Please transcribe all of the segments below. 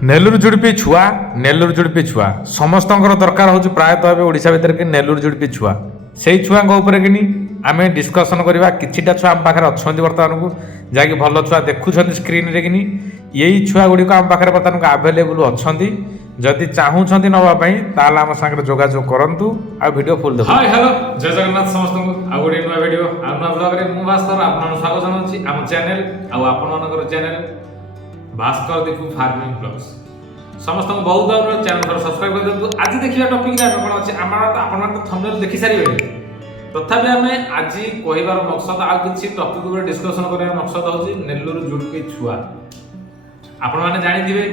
नेलूर जुड़पी छुआ नेलूर जुड़पी छुआ समस्त दरकार हो प्रायतः ए ओडिशा भितर कि नेलूर जुड़पी छुआ से छुआ कि आम डिस्कसन करवा किछिटा छुआ आम पाखे अच्छा बर्तमान को जहाँकि भल छुआ देखुं स्क्रीन रे कि यही छुआ गुड़िक आम पाखे बर्तमान आवेलेबल अच्छा जदि चाहूँगी नापी ताल आम सागर जोगाजोग करूँ आ वीडियो फुल देखो। हाय हेलो जय जगन्नाथ समस्त को आ गोटे नुआ वीडियो आ नुआ ब्लॉग रे मु भास्कर आपन स्वागत जनाउछि आम चैनल आ आपन मानकर चैनल भास्कर देखु फार्मिंग ब्लॉग्स समस्त को बहुत बहुत चैनल को सब्सक्राइब कर दियौ। आज देखिया टॉपिक रे कोन अछि आपन मान थंबनेल देखि सारिबे तथापि आमे आज कहिबार मकसद आ किछि टॉपिक ऊपर डिस्कशन करबार मकसद होछि नेल्लूर जुड़पी छुआ आपण माने जानि दिबे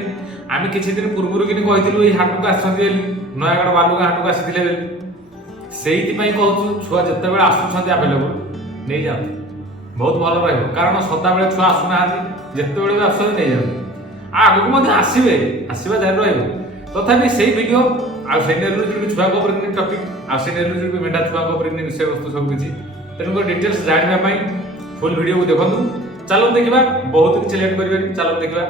आमे किछि दिन पूर्वरु किनि कहिथिलु एई हाटु का आछथि नयागढ़ बालुगा हाटु का आछथिले सेहिति पई कहू छुआ जते बेला आसुछथि अवेलेबल नै जा बहुत भल रहबो कारण सदा बेले छुआ आसुना हाथि जते बेले भी आसु नै जा आगु मध्ये आसीबे आसीबा जारी रहबो तथापि सेही वीडियो आ से नेल्लूर जुड़पी छुआ को ऊपर टॉपिक आ से नेल्लूर जुड़पी मेंढा छुआ को ऊपर विषय वस्तु सब किछि तेनु को डिटेल्स जानिबा पई फुल वीडियो को देखंतु। चलो देखिबा बहुत किछि लेट करबे चलो देखिबा।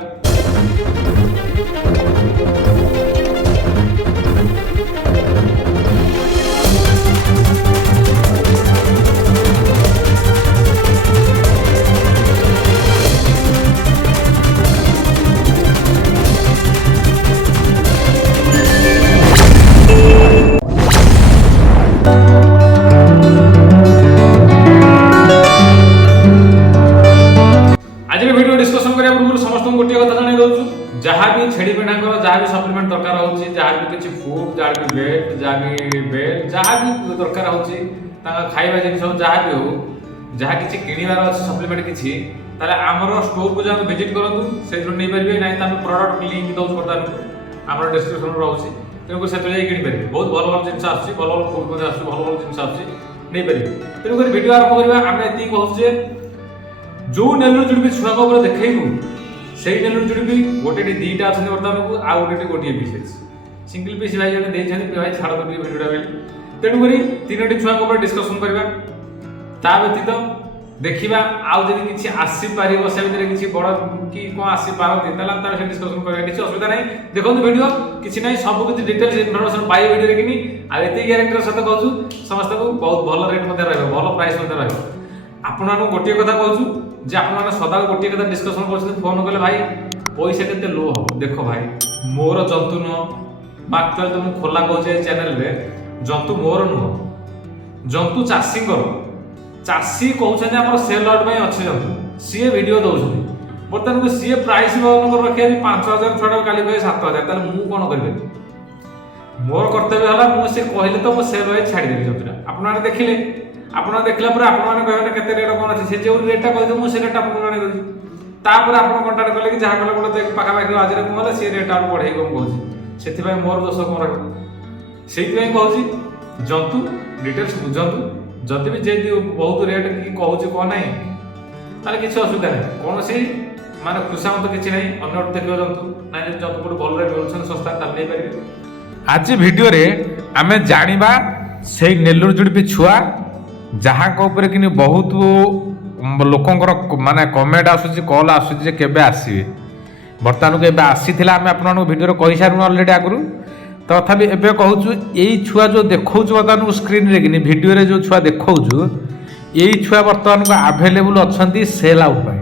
आज वीडियो डिस्कशन करिया पूर्व समस्त गोटे कथा जानि दउछु जहाँ भी छेड़ी पेंडाकर जहाँ भी सप्लीमेंट दरकार होछि जहाँ भी किछि फूड जहाँ भी वेट जहाँ भी बेल जहाँ भी दरकार होछि ताका खाइबा जिनिस जहाँ भी हो जहाँ किछि किनिबार अछि सप्लीमेंट किछि ताले हमर स्टोर को जान विजिट करंतु सेथु नै परिबे नै तामे प्रोडक्ट लिंक दउछु बर्तमान हमर डिस्क्रिप्शन रहउछि तेनु सेथु जाई किनि परिबे बहुत भल भल जिनिस आछि भल भल फूड मध्ये आछि भल भल जिनिस आछि नै परिबे तेनु कर वीडियो आरंभ करबा हम एति कहू जे जो नेल्लूर जुड़पी छुआ को ऊपर देखैबु सेही नेल्लूर जुड़पी गोटे दीटा अछि बर्तमान को आ गोटे पीस अछि सिंगल पीस भाई जने देछन भाई छाड़ दो वीडियोटा बेली तेनु करी तीनोटी छुआ को ऊपर डिस्कशन करबा ता व्यतीत देखिबा आउ जदि किछि आसी पारिबो से भितर किछि बड़ कि कोन आसी पारती तला तार से डिस्कशन करबा किछि असुविधा नै देखंतु वीडियो किछि नै सब किछि डिटेल्स इन्फॉर्मेशन पाइ वीडियो रे किनि आ एते कैरेक्टर सहित कहू समस्त को बहुत भल रेट मध्ये रहबो भल प्राइस मध्ये रहबो आपण मानु गोटे कथा कहू जे आपण माने सदा गोटे कथा डिस्कशन करछन फोन कले भाई पैसा केते लो हो देखो भाई मोर जंतु न मात्र तुम खोला कहूचे चैनल रे जंतु मोर न जंतु चासी करो चासी कहउछन जे हमर सेल आउट में अछि जंतु सीए वीडियो दउछन बर्तन को सीए प्राइस बन कर रखिया 5000 छोड़ा काली कहे 7000 ताले मु कोन करबे मोर कर्तव्य हला मु से कहले तो मो सेल रे छाडी देबी जंतुरा आपण माने देखिले आपण देखला पर आपण माने कहबे केते रेट कोन अछि से जे रेटटा कहि दे मु से रेटटा आपण माने दउछि तापर आपण कांटेक्ट करले कि जहा कले गोटे पाखा पाखी आज रे कोन से रेट आर बढ़ाई कोन कहउछि सेति भाई मोर दोष कोन राखो सेति भाई कहउछि जंतु डिटेल्स बुझंतु जति भी जे बहुत रेट की कहउछि कोन नै ताले किछ असुविधा नै कोन से माने खुशामत किछ नै अन्य देखियो जंतु नै जंतु को भल रेट मिलछन सस्ता ताल नै परिबे। आज वीडियो रे आमे जानिबा से नेल्लूर जुड़पी छुआ जहाँ को ऊपर कि बहुत लोकंकर माने कमेंट आसुची कॉल आसुची केबे आसीबे बर्तमान को एबे आसीथिला आमे आपन वीडियो रे कहि सारु ऑलरेडी आगरु तथापि एबे कहूछु एई छुआ जो देखौछु बर्तमान स्क्रीन रे कि वीडियो रे जो छुआ देखौछु एई छुआ बर्तमान को अवेलेबल अछंती सेल आउट पय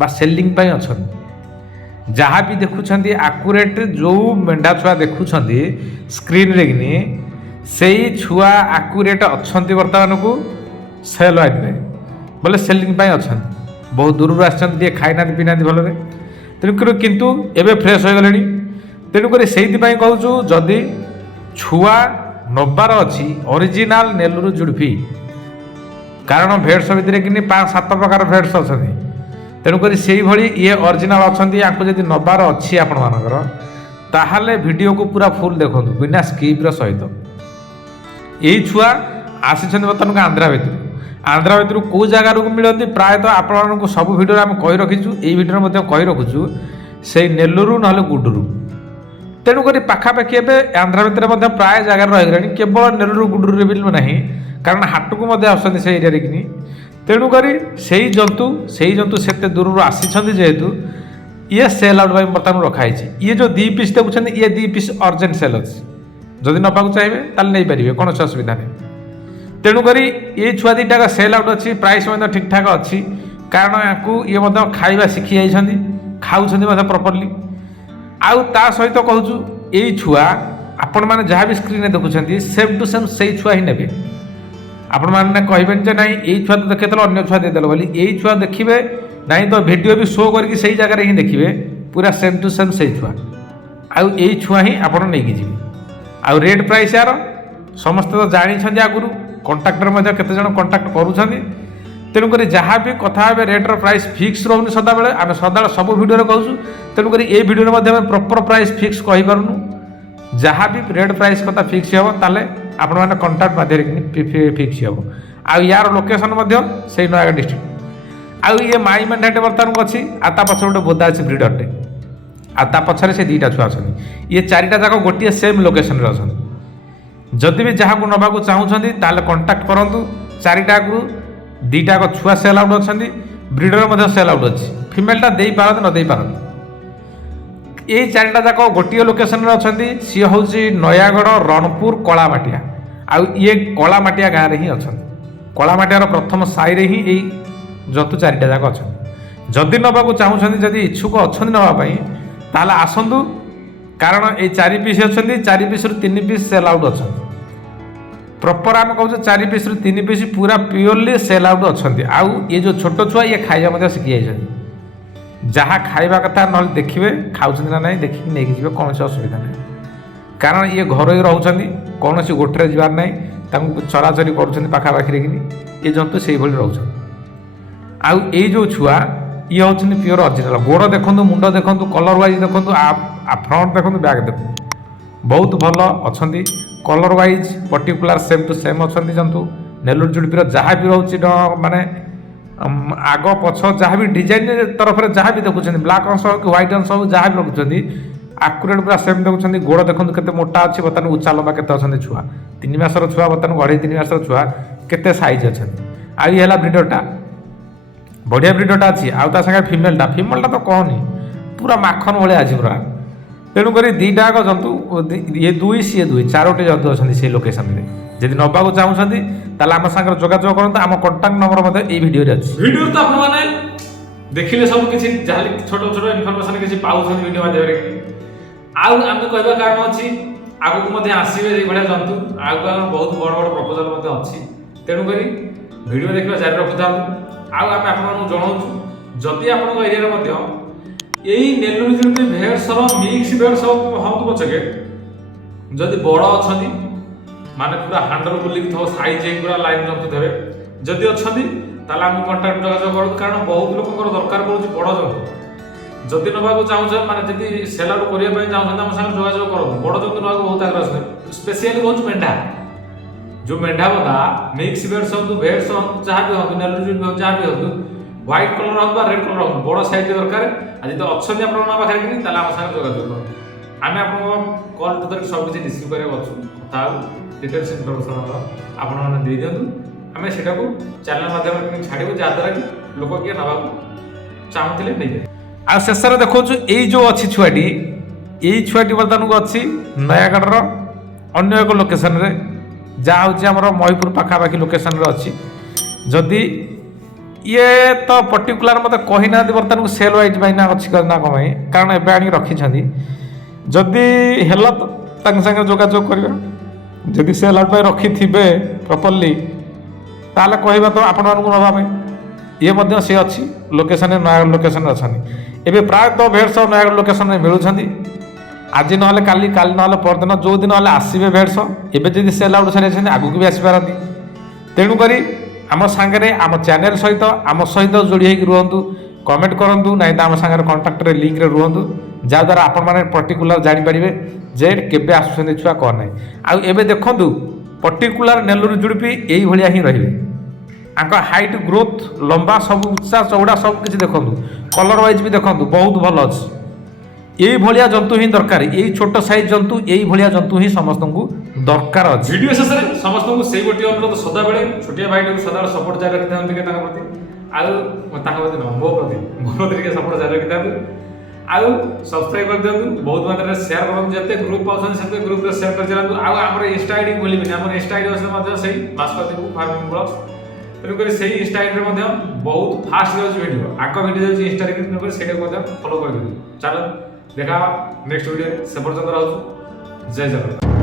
बा सेलिंग पय अछंती जहाँ भी देखुछंती एक्यूरेट जो मेंढा छुआ देखुछंती स्क्रीन रे कि सेई छुआ एक्यूरेट अछंती बर्तमान को सेल आउट पय बोले सेलिंग पय अछंती बहुत दूर आछंती खाइना पिना भल रे तेणुकर किंतु एबे फ्रेश हो गलेनी तेणुकर से कहूँ जदि छुआ नबार अच्छी ओरिजिनाल नेल्लूर जुड़पी कारण भेट्स भितर कि 5-7 प्रकार भेट्स अच्छा तेणुकर से ये ओरिजिनाल अच्छा जब नबार अच्छी आपण मानकर ताहले वीडियो को पूरा फुल देखो बिना स्किप्र सहित यही छुआ आसी बर्तमान आंध्रा भितर कौ जगार मिलती प्रायतः आपण सब भिडियो आम कही रखीचु यही भिडियो कही रखुचु से नेल्लूर ना गुडुरु तेणुक पाखापाखि एवं आंध्रा भितर प्राय जगार रही केवल नेल्लूर गुडुरु भी ना कारण हाट को आसती से एरिया कि तेणुक से जंतु से दूर आसी जेहेतु ये सेल आउट बर्तमान रखाई ये जो 2 पीस देखुं ये 2 पीस अर्जेंट सेल अच्छी जदि ना चाहिए ताल नहीं पारे कौन असुविधा नहीं तेणुक ये छुआ दीटा सेल आउट अच्छी प्राइस ठीक ठाक अच्छी कारण या ये खाଇବା शिखी जाइए खाऊँ प्रॉपर्ली आउ ता सहित कहूँ यही छुआ आपण मैंने जहाँ भी स्क्रीन देखुं सेम टू सेम से छुआ ही ने आपण मैंने कहे ना यही छुआ तो देखे अन्य छुआ देदेल बोली यही छुआ देखिए ना तो वीडियो भी शो करके सही जगह ही देखिए पूरा सेम टू सेम से छुआ आउ यही छुआ ही आप नहीं जी आउ रेट प्राइस यार समस्त तो जानी आगुरी कंट्राक्टर केते जन कंट्राक्ट करूँ तेणुक जहाँ भी कथा हे रेट्र प्राइस फिक्स रोनी सदाबे आम सदा सब भिडियो कहूँ तेणुक ये भिडियो प्रॉपर प्राइस फिक्स कहींपारूँ जहाँ भी रेट प्राइस कथा फिक्स हे ताले आपण मैंने कंट्राक्ट माध्यम फिक्स हे आउ यार लोकेशन से नयागढ़ डिस्ट्रिक्ट आउ ये माई मेंढाटे बर्तमान अच्छी आता पछ गोटे बोदा अच्छी ब्रिडरटे आता पछरे से 2टा छुआ अच्छा ये 4टा जाक गोटे सेम लोकेशन अच्छा जदि भी जहाँ को नवाक चाहूँगी ताले कंटाक्ट करूँ 4टा आगु 2टा छुआ सेल आउट अच्छा ब्रिडर सेल आउट अच्छी फिमेलटा दे पारती न दे पारती ये 4टा जाक गोटे लोकेशन अच्छा सी हूँ नयागढ़ रणपुर कलामाटिया आउ ये कलामाटिया गाँव में ही अच्छा कलामाटियार प्रथम साई रे ही यही जतु 4टा जाक अच्छा जदि नवाक चाहूँगी जदि इच्छुक अच्छा नापी ताल आसतु कारण ये 4 पीस अच्छा 4 पीस 3 पीस सेल आउट अच्छा प्रॉपर आम कहूँ 4 पीस 3 पीस पूरा प्योरली सेल आउट अच्छा आउ ये जो छोट छुआ ये खाଇବା शिखी जाइए जहाँ खाଇବା कथा ना देखिए खाऊँ ना ना देखिए नहीं जी कौन असुविधा ना कारण ये घर ही रोच कौन गोटे जबार ना चराचरी कर पाखापाखि ये जंतु से रोच आउ ये जो छुआ ये हूँ प्योर अरिजिनाल गोड़ देखूँ मुंड देखूँ कलर वाइज देखूँ फ्रंट देखूँ बैक देखूँ बहुत भल अच्छा colour wise particular same to same अच्छा जंतु नेलुर जुड़पीर जहाँ भी रोचे माने आग पछ जहाँ भी डिजाइन तरफ जहाँ भी देखुं ब्लाक अंश हो कि व्हाइट अंश हो जहाँ भी रखुच्च आकुरेट पूरा सेम देखुं गोड़ देखो केते मोटा अच्छी बर्तमान उच्चा लंबा केते अच्छा छुआ 3 मासर छुआ बर्तमान 2.5-3 मासर छुआ केते साइज अच्छा आ ये ब्रिडरटा बढ़िया ब्रिडरटा अच्छी आउ ता संगे फिमेलटा तो कहनी पूरा माखन भाया अच्छी पूरा तेणुक 2टा जंतु ये 2 सी 2 4टी जंतु अच्छा से लोकेशन में जब नवाक चाहूँगी ताल आम सागर जोगाजोग करूँ आम कंटाक्ट नंबर ये वीडियो अच्छी वीडियो तो आपने देखिले सब किसी छोट छोट इनफॉरमेशन किसी पाउछन वीडियो माध्यम आउ आम कहवा कारण अच्छी आगक आसवे ये जंतु आगे बहुत बड़ बड़ प्रपोजाल अच्छी तेणुक वीडियो देखा जारी रखुता आउ आम आपको जनाऊँ जदि आप एरिया यही नेलुर जुड़पी भेड़सर मिक्स भेड़ सब हम पछके जदि बड़ अच्छा माने पूरा हांडल बुलिक थो साइज पूरा लाइन जंतु थे जदि अच्छा ताल आम कंटाक्ट जोगाजोग करूँ कारण बहुत लोक दरकार पड़ुଛି बड़ जंतु जदि नवाक चाहूँ माने जदि सेल आउट करने चाहूँ आम साथ जोगाजोग करूँ बड़ जंतु नवाक बहुत आग्रह स्पेशली कहूँ मेढा जो मेढा बदा मिक्स भेड़ सब भेड़ सब जहाँ भी हम नेलुर जुड़पी जहाँ भी हम व्हाइट कलर हम रेड कलर हम बड़ साइज दरकार आज तो अच्छा पाखे कि आम साथ जोगाजोग करूँ आम आप कल तो सब किसी रिसीव कराया कथा डिटेल्स इनफर्मेशन आपने दे दिंतु आम से चैनल माध्यम छाड़ू जहाद्वारा कि लोक किए नाक चाहूले नहीं आ शेष देखो यही जो अच्छी छुआटी यही छुआटी बर्तमान को अच्छी नयागढ़ अन्य एक लोकेशन रे जहाँ हूँ महीपुर पाखापाखि लोकेशन अच्छी जदि ये तो पर्टिकुलर मत कही ना बर्तमान को सेल वाइज ना अच्छी ना कमाई कारण एवं आनी रखी जदि हेल तो सागे जोगाजोग करवा जदि सेल आउट रखी थे प्रॉपर्ली ताले कहवा तो आपण मानक नापी ये सी अच्छी लोकेशन नयागढ़ लोकेशन अच्छा एवं प्रायतः भेड़ सब नयागढ़ लोकेशन में मिलूँ आज ना काली ना परदिन जो दिन आसवे भेड़ सब एवं जब सेल आउट सारी आगू भी आसपारती तेणुक आम सांगे आम चैनल सहित जोड़ी होकर रुहतु कमेंट करूँ ना आम सागर कंटाक्ट लिंक रुहतु जहाद्वारा आपण मैंने पर्टिकुलर जानीपारे जे केबे आसुछन्ति छुआ कौन ना आउ एबे देखंतु पर्टिकुलर नेलुर जुड़पी यही भलिया ही रहिबे आंका हाइट ग्रोथ लंबा सब उच्चा चौड़ा सब किसी देखंतु कलर वाइज भी देखंतु बहुत भल अच्छी यही भलिया जंतु ही दरकार यही छोट साइज जंतु यही भलिया जंतु ही समस्त को दरकार अच्छी वीडियो शेष में समस्त को से गोटे अनुरोध सदा बेले छोटिया भाई को सदा सपोर्ट जारी रखिथा प्रति आउ प्रति मो प्रति सपोर्ट जारी रखिथा ଆଉ ସବସ୍କ୍ରାଇବ୍ କରିଦିଅନ୍ତୁ, ବହୁତ ମାତ୍ରାରେ ସେୟାର କରନ୍ତୁ, ଯେତେ ଗ୍ରୁପ୍ ପାଉଛନ୍ତି ସେତେ ଗ୍ରୁପ୍ରେ ସେୟାର କରି ଚାଲନ୍ତୁ। ଆଉ ଆମର ଇନଷ୍ଟା ଆଇଡି ଭୁଲିବେନି, ଆମର ଇନଷ୍ଟା ଆଇଡି ଅଛି ମଧ୍ୟ ସେଇ ଭାସ୍କର ଫାର୍ମିଂ ବ୍ଲଗ୍ସ। ତେଣୁକରି ସେଇ ଇନଷ୍ଟା ଆଇଡିରେ ମଧ୍ୟ ବହୁତ ଫାଷ୍ଟ ଯାଉଛି ଭିଡ଼ିଓ, ଆଗ ଭିଡ଼ିଓ ଯାଉଛି ଇନଷ୍ଟାରେ, ତେଣୁକରି ସେଇଟାକୁ ମଧ୍ୟ ଫଲୋ କରିଦିଅନ୍ତୁ। ଚାଲ ଦେଖା ନେକ୍ସଟ ଭିଡ଼ିଓରେ, ସେ ପର୍ଯ୍ୟନ୍ତ ରହୁଛୁ, ଜୟ ଜଗନ୍ନାଥ।